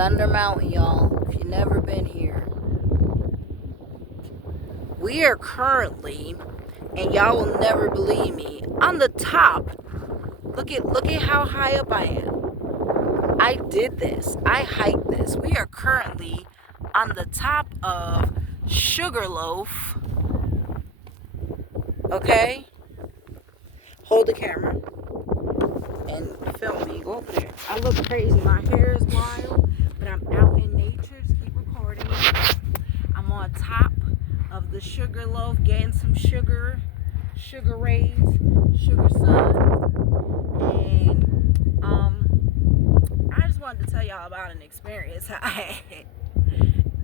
Thunder Mountain, y'all. If you've never been here, we are currently, and y'all will never believe me, on the top. Look at how high up I am. I did this. I hiked this. We are currently on the top of Sugarloaf. Okay? Hold the camera and film me. Go over there. I look crazy. My hair is wild, but I'm out in nature. Just keep recording. I'm on top of the Sugarloaf, getting some sugar rays, sugar sun, and I just wanted to tell y'all about an experience I had.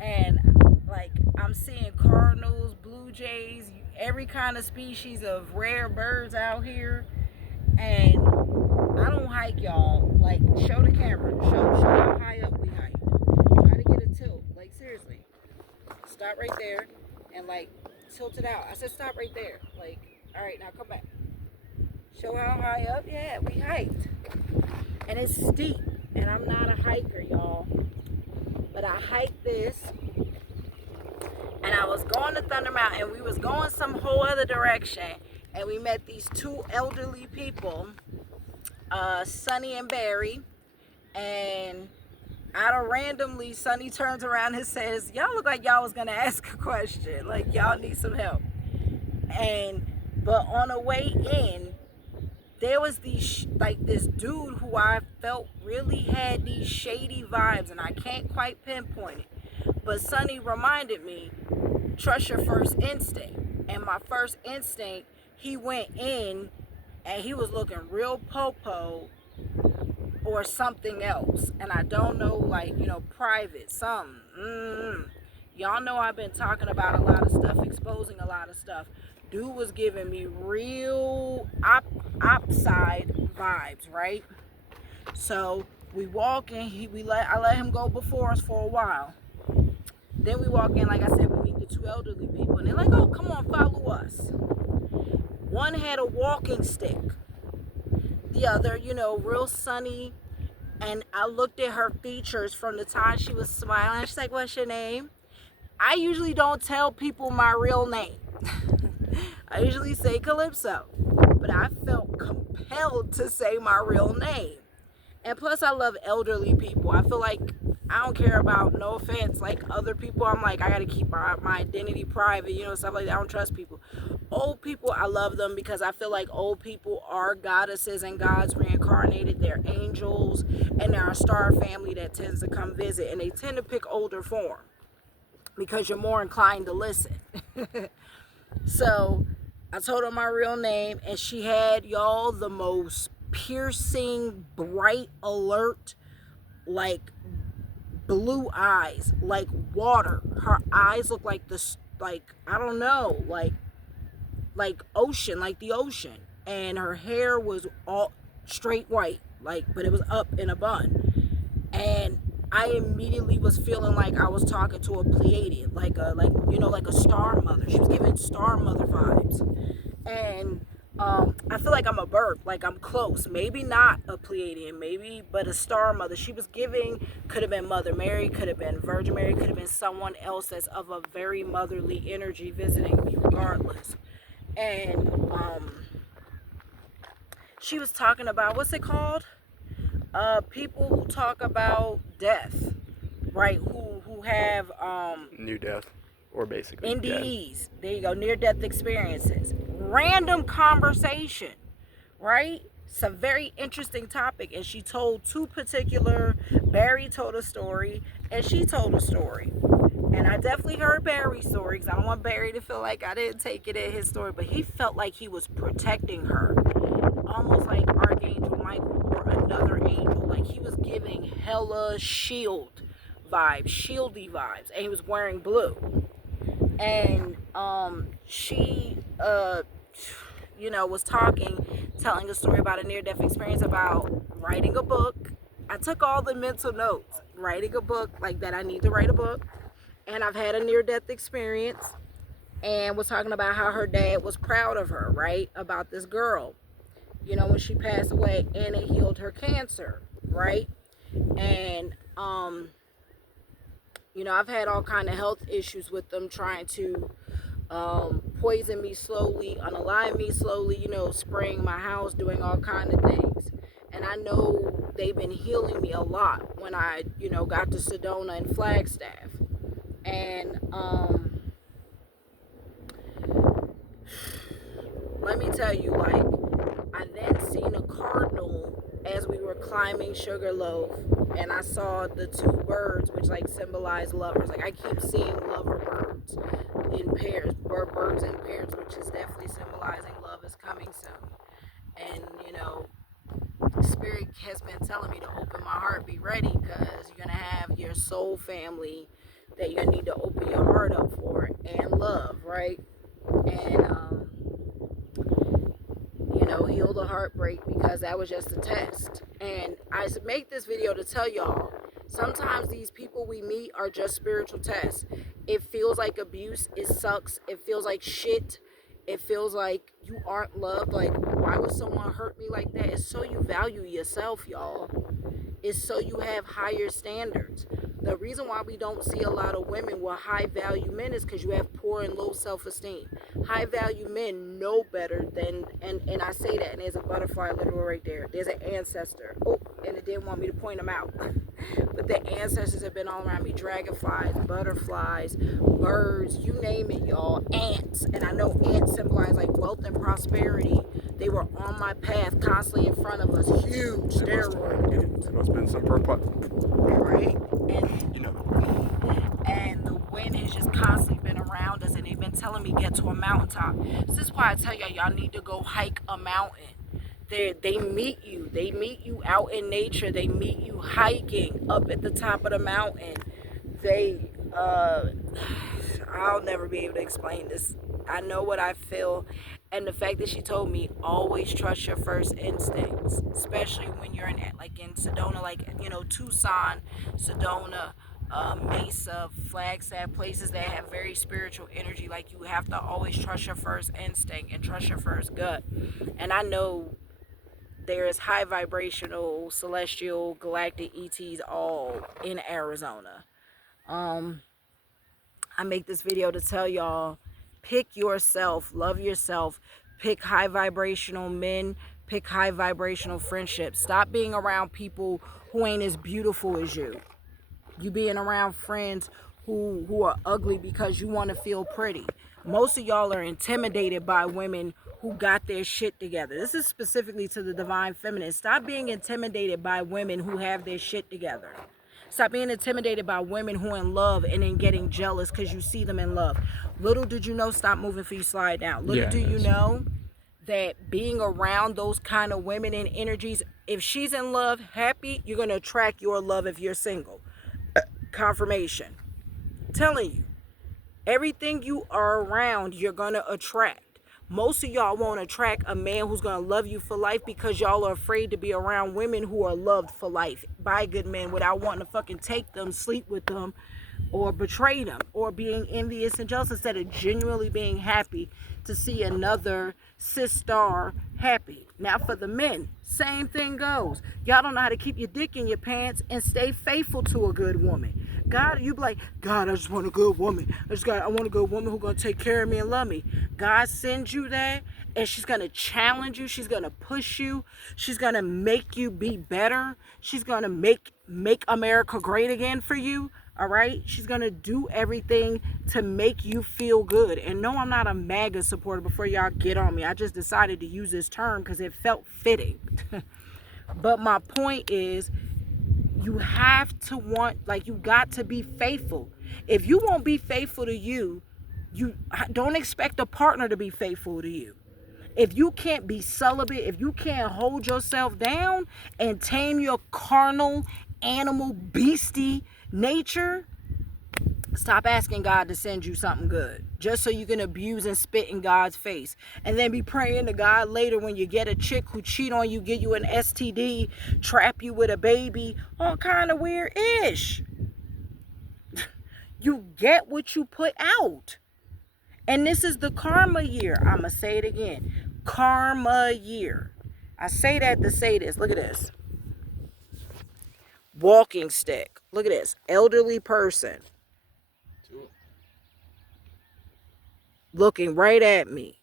And like, I'm seeing cardinals, blue jays, every kind of species of rare birds out here. And I don't hike, y'all. Like, show the camera. Show how high up we hike. Try to get a tilt. Like, seriously. Stop right there and, like, tilt it out. I said stop right there. Like, all right, now come back. Show how high up. Yeah, we hiked. And it's steep. And I'm not a hiker, y'all. But I hiked this. And I was going to Thunder Mountain. And we was going some whole other direction. And we met these two elderly people, Sonny and Barry. And out of randomly, Sonny turns around and says, y'all look like y'all was going to ask a question. Like, y'all need some help. But on the way in, there was this dude who I felt really had these shady vibes. And I can't quite pinpoint it. But Sonny reminded me, trust your first instinct. And my first instinct, he went in and he was looking real po-po or something else. And I don't know, like, private, something. Y'all know I've been talking about a lot of stuff, exposing a lot of stuff. Dude was giving me real upside vibes, right? So we walk in, I let him go before us for a while. Then we walk in, like I said, we meet the two elderly people. And they're like, oh, come on, follow us. One had a walking stick. The other, real sunny. And I looked at her features from the time she was smiling. She's like, what's your name? I usually don't tell people my real name. I usually say Calypso. But I felt compelled to say my real name. And plus, I love elderly people. I feel like I don't care about, no offense, like other people. I'm like, I got to keep my identity private, stuff like that. I don't trust people. Old people, I love them because I feel like old people are goddesses and gods reincarnated. They're angels, and they're a star family that tends to come visit. And they tend to pick older form because you're more inclined to listen. So I told her my real name, and she had, y'all, the most piercing, bright, alert, like blue eyes, like water. Her eyes look like I don't know, like ocean, like the ocean. And her hair was all straight white, but it was up in a bun. And I immediately was feeling like I was talking to a Pleiadian, like a star mother. She was giving star mother vibes. And I feel like I'm a bird, like I'm close. Maybe not a Pleiadian, but a star mother. She was giving, could have been Mother Mary, could have been Virgin Mary, could have been someone else that's of a very motherly energy visiting me regardless. And she was talking about, what's it called? People who talk about death, right? Who have near death, or basically NDEs. Death. There you go, near-death experiences. Random conversation, right? It's a very interesting topic. And she told two particular, Barry told a story, and she told a story. And I definitely heard Barry's story, because I don't want Barry to feel like I didn't take it in his story, but he felt like he was protecting her. Almost like Archangel Michael or another angel. Like, he was giving hella shieldy vibes, and he was wearing blue. And she was telling a story about a near-death experience, about writing a book. I took all the mental notes, writing a book, like that I need to write a book. And I've had a near-death experience, and was talking about how her dad was proud of her, right? About this girl, when she passed away, and it healed her cancer, right? And You know, I've had all kind of health issues with them trying to poison me slowly, unalive me slowly, you know, spraying my house, doing all kind of things. And I know they've been healing me a lot when I, you know, got to Sedona and Flagstaff. And let me tell you, like, I then seen a cardinal as we were climbing Sugarloaf, and I saw the two birds, which like symbolize lovers. Like I keep seeing lover birds in pairs, birds in pairs, which is definitely symbolizing love is coming soon. And you know, Spirit has been telling me to open my heart, be ready, because you're gonna have your soul family that you're gonna need to open your heart up for and love, right? And you know, heal the heartbreak, because that was just a test. And I make this video to tell y'all, sometimes these people we meet are just spiritual tests. It feels like abuse, it sucks, it feels like shit, it feels like you aren't loved. Like, why would someone hurt me like that? It's so you value yourself, y'all. Is so you have higher standards. The reason why we don't see a lot of women with high value men is because you have poor and low self-esteem. High value men know better than, and I say that, and there's a butterfly literal right there. There's an ancestor. Oh, and it didn't want me to point them out. But the ancestors have been all around me. Dragonflies, butterflies, birds, you name it, y'all. Ants. And I know ants symbolize like wealth and prosperity. They were on my path, constantly in front of us. Huge steroid dudes. It must have been some purple. Right? And You know the word. and the wind has just constantly been around us, and they've been telling me get to a mountaintop. This is why I tell y'all need to go hike a mountain. They meet you out in nature. They meet you hiking up at the top of the mountain. They I'll never be able to explain this. I know what I feel, and the fact that she told me always trust your first instincts, especially when you're in like in Sedona, like you know, Tucson, Sedona, Mesa, Flagstaff, places that have very spiritual energy. Like, you have to always trust your first instinct and trust your first gut. And I know there is high vibrational, celestial, galactic ETs all in Arizona. I make this video to tell y'all, pick yourself, love yourself, pick high vibrational men, pick high vibrational friendships. Stop being around people who ain't as beautiful as you. You being around friends who are ugly because you want to feel pretty. Most of y'all are intimidated by women who got their shit together. This is specifically to the divine feminine. Stop being intimidated by women who have their shit together. Stop being intimidated by women who are in love and then getting jealous because you see them in love. Little did you know, stop moving for you slide down. Little do you know that being around those kind of women and energies, if she's in love, happy, you're going to attract your love if you're single. Confirmation. I'm telling you, everything you are around, you're going to attract. Most of y'all won't attract a man who's going to love you for life because y'all are afraid to be around women who are loved for life by good men without wanting to fucking take them, sleep with them, or betray them, or being envious and jealous instead of genuinely being happy to see another cis star happy. Now for the men, same thing goes. Y'all don't know how to keep your dick in your pants and stay faithful to a good woman. God, you be like, God, I just want a good woman. I want a good woman who's gonna take care of me and love me. God sends you that, and she's gonna challenge you. She's gonna push you. She's gonna make you be better. She's gonna make America great again for you. All right, she's gonna do everything to make you feel good. And no, I'm not a MAGA supporter. Before y'all get on me, I just decided to use this term because it felt fitting. But my point is, you have to want, like, you got to be faithful. If you won't be faithful to you, you don't expect a partner to be faithful to you. If you can't be celibate, if you can't hold yourself down and tame your carnal, animal, beastie nature, stop asking God to send you something good just so you can abuse and spit in God's face, and then be praying to God later when you get a chick who cheat on you, give you an STD, trap you with a baby, all kind of weird ish. You get what you put out. And this is the karma year. I'm going to say it again. Karma year. I say that to say this. Look at this. Walking stick. Look at this. Elderly person. looking right at me.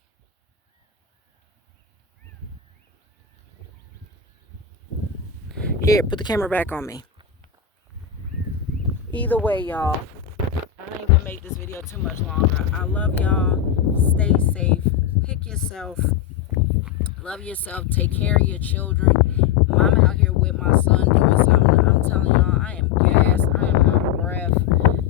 Here, put the camera back on me. Either way, y'all, I ain't gonna make this video too much longer. I love y'all. Stay safe. Pick yourself. Love yourself. Take care of your children. I'm out here with my son doing something. I'm telling y'all, I am gassed. I am out of breath.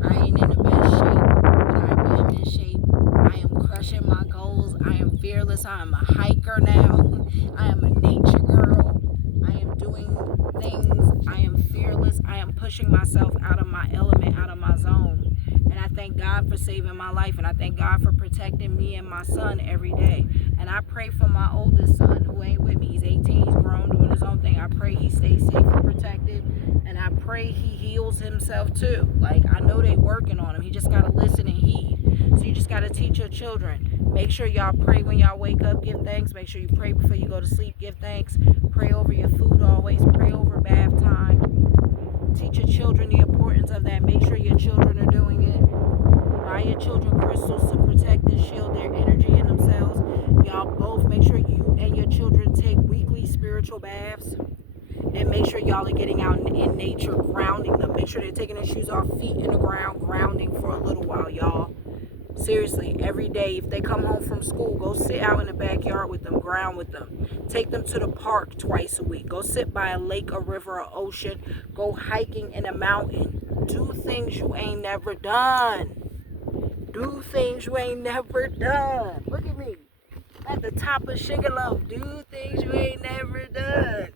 I ain't in the best shape, but I am in shape. I am crushing my goals. I am fearless. I am a hiker now. I am a nature girl. I am doing things. I am fearless. I am pushing myself out of my element, out of my zone. And I thank God for saving my life. And I thank God for protecting me and my son every day. And I pray for my oldest son who ain't with me. He's 18, he's grown, doing his own thing. I pray he stays safe and protected. And I pray he heals himself too. Like, I know they working on him. He just got to listen and heed. So you just got to teach your children. Make sure y'all pray when y'all wake up, give thanks. Make sure you pray before you go to sleep, give thanks. Pray over your food always. Pray over bath time. Teach your children the importance of that. Make sure your children are doing it. Buy your children crystals to protect and shield their energy and themselves. Y'all both make sure you and your children take weekly spiritual baths. And make sure y'all are getting out in nature, grounding them. Make sure they're taking their shoes off, feet in the ground, grounding for a little while, y'all. Seriously, every day, if they come home from school, go sit out in the backyard with them, ground with them. Take them to the park twice a week. Go sit by a lake, a river, or ocean. Go hiking in a mountain. Do things you ain't never done. Do things you ain't never done. Look at me. At the top of Sugarloaf. Do things you ain't never done.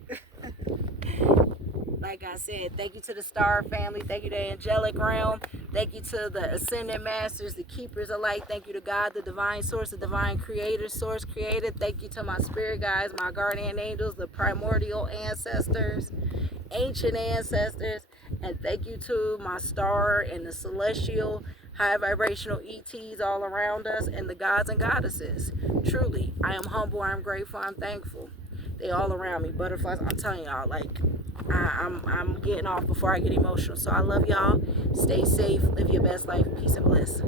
Like I said, thank you to the Star family. Thank you to the Angelic Realm. Thank you to the Ascended Masters, the Keepers of Light. Thank you to God, the Divine Source, the Divine Creator, Source Creator. Thank you to my Spirit Guides, my Guardian Angels, the Primordial Ancestors, Ancient Ancestors. And thank you to my star and the celestial high vibrational ETs all around us and the gods and goddesses. Truly, I am humble, I'm grateful, I'm thankful. They all around me, butterflies. I'm telling y'all, like, I'm getting off before I get emotional. So I love y'all. Stay safe, live your best life, peace and bliss.